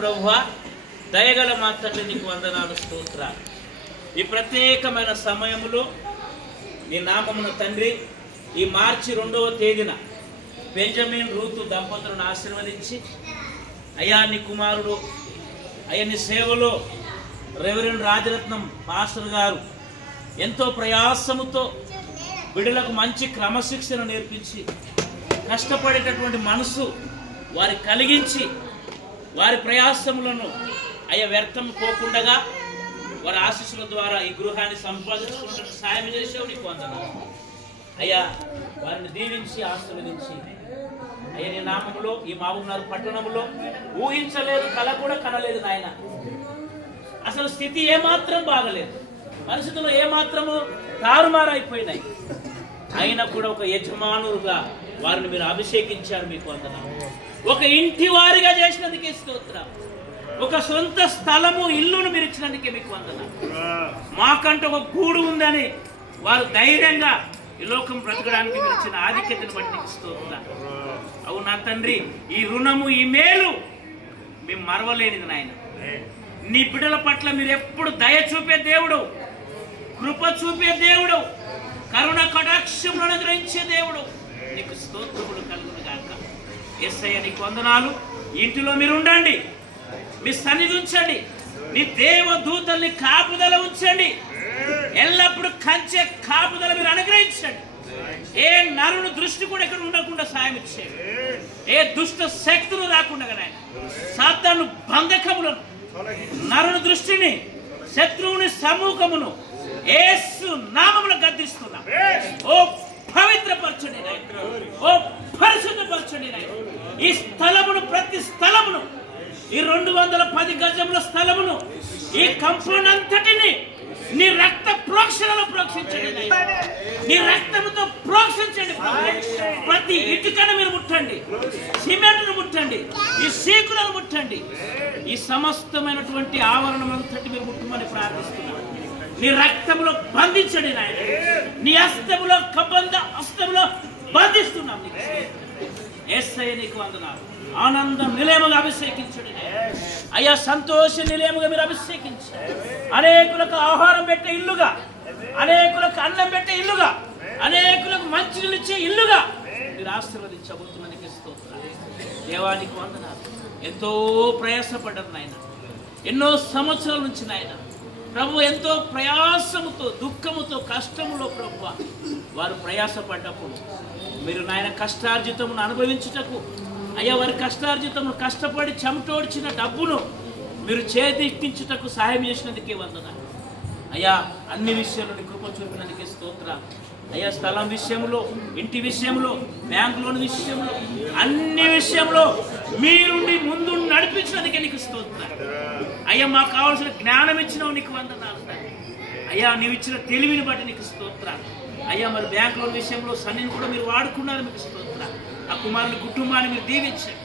ప్రభువా, దయగల మా తండ్రి నీకు వందనాలు, స్తోత్రాలు. ఈ ప్రత్యేకమైన సమయంలో నీ నామమున తండ్రి ఈ మార్చి 2వ తేదీన బెంజమిన్ రూతు దంపతులను ఆశీర్వదించి అయ్యా నీ కుమారుడు అయ్యా నీ సేవలో రెవరెండ్ రాజరత్నం పాస్టర్ గారు ఎంతో ప్రయాసముతో బిడ్డలకు మంచి క్రమశిక్షణ నేర్పించి కష్టపడేటటువంటి మనసు వారి కలిగించి వారి ప్రయాసములను అయ్యా వ్యర్థం పోకుండగా వారి ఆశీస్సుల ద్వారా ఈ గృహాన్ని సంపాదించుకున్నట్టు సాయం చేసావు, నీకు వందనాలు అయ్యా. వారిని దీవించి ఆశీర్వదించి అయ్యా నీ నామములో ఈ మామూలు పట్టణంలో ఊహించలేదు, కళ కూడా కనలేదు నాయన. అసలు స్థితి ఏమాత్రం బాగలేదు, పరిస్థితులు ఏమాత్రము తారుమారైపోయినాయి. అయినా కూడా ఒక యజమానులుగా వారిని మీరు అభిషేకించారు, మీకు వందనాలు. ఒక ఇంటి వారిగా చేసినందుకే స్తోత్రం. ఒక సొంత స్థలము ఇల్లును మీరు ఇచ్చినందుకే మీకు వందనాలు. మాకంటూ ఒక గూడు ఉందని వారు ధైర్యంగా ఈ లోకం బ్రతకడానికి మీరు ఇచ్చిన ఆధిక్యతను బట్టి నీకు స్తోత్రం. అవునా తండ్రి, ఈ రుణము ఈ మేలు మేము మరవలేనిది నాయన. నీ బిడ్డల పట్ల మీరు ఎప్పుడు దయ చూపే దేవుడు, కృప చూపే దేవుడు, కరుణ కటాక్షములను అనుగ్రహించే దేవుడు, నీకు స్తోత్రములు కలుగును గాక. యేసయ్య నీకు వందనాలు. ఇంటిలో మీరు ఉండండి, మీ సన్నిధి ఉంచండి, నీ దేవదూతల్ని కాపుదల ఉంచండి, ఎల్లప్పుడూ కంచె కాపుదల మీరు అనుగ్రహించండి. ఏ నరుని దృష్టి కూడా ఇక్కడ ఉండకుండా సాయం ఇచ్చేయండి. ఏ దుష్ట శక్తులు రాకుండా సాతాను బంధకములను, నరుని దృష్టిని, శత్రువుని సమూహమును యేసు నామములో గద్దిస్తున్నా. ఓ పవిత్రపరచండి నాయన, ఓ పరిశుద్ధపరచండి నాయన. ఈ స్థలమును, ప్రతి స్థలమును, ఈ 210 గజముల స్థలమును, ఈ కంపౌండ్ అంతటిని నీ రక్త ప్రోక్షణలో ప్రోక్షించండి, నీ రక్తముతో ప్రోక్షించండి. ప్రతి ఇటుకను మీరు ముట్టండి, సిమెంట్ను ముట్టండి, ఈ సీకులను ముట్టండి, ఈ సమస్తమైనటువంటి ఆవరణం అంతటి మీరు ముట్టమని ప్రార్థిస్తున్నాను. నీ రక్తములో బంధించండి నాయన, నీ హస్తములో కబంధ హస్తములో బంధిస్తున్నాం. యేసయ్య నీకు వందనాలు. ఆనందం నిలయముగా అభిషేకించండి అయ్యా, సంతోష నిలయముగా మీరు అభిషేకించండి. అనేకులకు ఆహారం పెట్టే ఇల్లుగా, అనేకులకు అన్నం పెట్టే ఇల్లుగా, అనేకులకు మంచి ఇచ్చే ఇల్లుగా మీరు ఆశీర్వదించబోతున్నందుకు స్తోత్రాలు. దేవానికి వందనాలు. ఎంతో ప్రయాసపడ్డారు నాయన, ఎన్నో సంవత్సరాల నుంచి నాయన. ప్రభు ఎంతో ప్రయాసముతో, దుఃఖముతో, కష్టములో ప్రభు వారు ప్రయాసపడ్డప్పుడు మీరు నాయన కష్టార్జితమును అనుభవించుటకు అయ్యా, వారి కష్టార్జితమును కష్టపడి చెమటోడ్చిన డబ్బును మీరు చేతికించుటకు సహాయం చేసినందుకే వందనాలు అయ్యా. అన్ని విషయాలను కృప చూపినందుకే స్తోత్రాలు అయ్యా. స్థలం విషయంలో, ఇంటి విషయంలో, బ్యాంక్ లోన్ విషయంలో, అన్ని విషయంలో మీరుండి ముందు నడిపించినందుకే నీకు స్తోత్రాలు అయ్యా. మాకు కావాల్సిన జ్ఞానం ఇచ్చినావు, నీకు వందనాలు అయ్యా. నీవు ఇచ్చిన తెలివిని బట్టి నీకు స్తోత్రాలు అయ్యా. మరి బ్యాంక్ లోన్ విషయంలో సన్నిని కూడా మీరు వాడుకున్నారు, మీకు స్తోత్రాలు. ఆ కుమారుని కుటుంబాన్ని మీరు దీవించారు.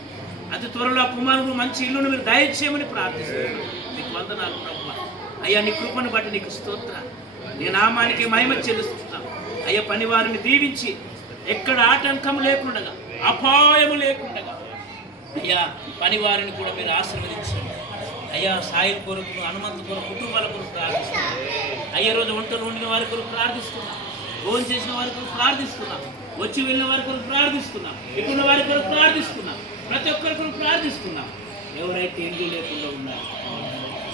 అతి త్వరలో ఆ కుమారుడు మంచి ఇల్లును మీరు దయచేయమని ప్రార్థిస్తున్నాను. నీకు వందనాలు ప్రభు అయ్యా. నీ కృపను బట్టి నీకు స్తోత్రాలు. నీ నామానికి మహిమ చెల్లిస్తున్నాం అయ్యా. పనివారిని దీవించి ఎక్కడ ఆటంకం లేకుండా, అపాయము లేకుండా అయ్యా, పనివారిని కూడా మీరు ఆశీర్వదించండి అయ్యా. సాయం కొరకు, హనుమంతు కొరకు, కుటుంబాల కొరకు ప్రార్థిస్తున్నాం అయ్యే. రోజు వంటలు వండిన వారి కొరకు ప్రార్థిస్తున్నాం, ఫోన్ చేసిన వారి కొరకు ప్రార్థిస్తున్నాం, వచ్చి వెళ్ళిన వారి కొరకు ప్రార్థిస్తున్నాం, ఇక్కడ వారి కొరకు ప్రార్థిస్తున్నాం, ప్రతి ఒక్కరి కొరకు ప్రార్థిస్తున్నాం. ఎవరైతే ఇల్లు లేకుండా ఉన్నారు,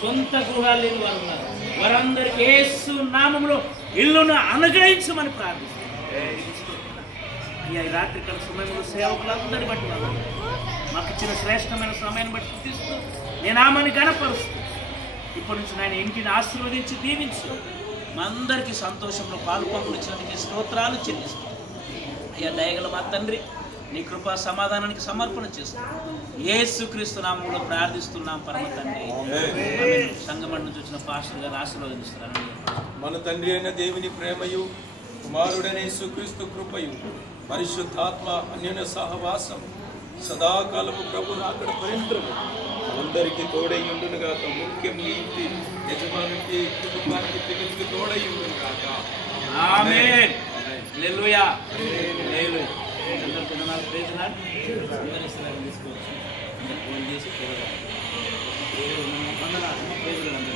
సొంత గృహాలు లేని వారు ఉన్నారు, వారందరికీ యేసు నామములో ఇల్లును అనుగ్రహించమని ప్రార్థిస్తున్నాం అయ్యా. ఈ రాత్రికాల సమయంలో సేవకులందరినీ బట్టి మాకు ఇచ్చిన శ్రేష్టమైన సమయాన్ని బట్టి తీస్తూ నేను నామాన్ని గణపరుస్తూ ఇప్పటి నుంచి ఆయన ఇంటిని ఆశీర్వదించి దీవించి మా అందరికీ సంతోషంలో పాలుపంపులు ఇచ్చినందుకు స్తోత్రాలు చెల్లిస్తాం అయ్యా. దయగల మా తండ్రి, నీ కృపా సమాధానానికి సమర్పణ చేస్తున్నాం. యేసుక్రీస్తు నామములో ప్రార్థిస్తున్నాం పరమ తండ్రి. సంగమండలం చూసిన పాస్టర్ గారు ఆశీర్వదిస్తున్నారు. మన తండ్రి అయిన దేవుని ప్రేమయు, కుమారుడైన యేసుక్రీస్తు కృపయు, పరిశుద్ధాత్మ అన్యోన్య సహవాసం సదాకాలము ప్రభు అక్కడ పరింద్రము అందరికీ తోడై ఉండును గాక. ముఖ్యంగా ఇంటి యజమానికి, కుటుంబానికి, పిల్లలకి తోడై ఉండును గాక. ఆమేన్. హల్లెలూయా. హల్లెలూయా. అందరూ ప్రేజనాలు తీసుకోవచ్చు. వందనాలు ప్రేజులందరూ.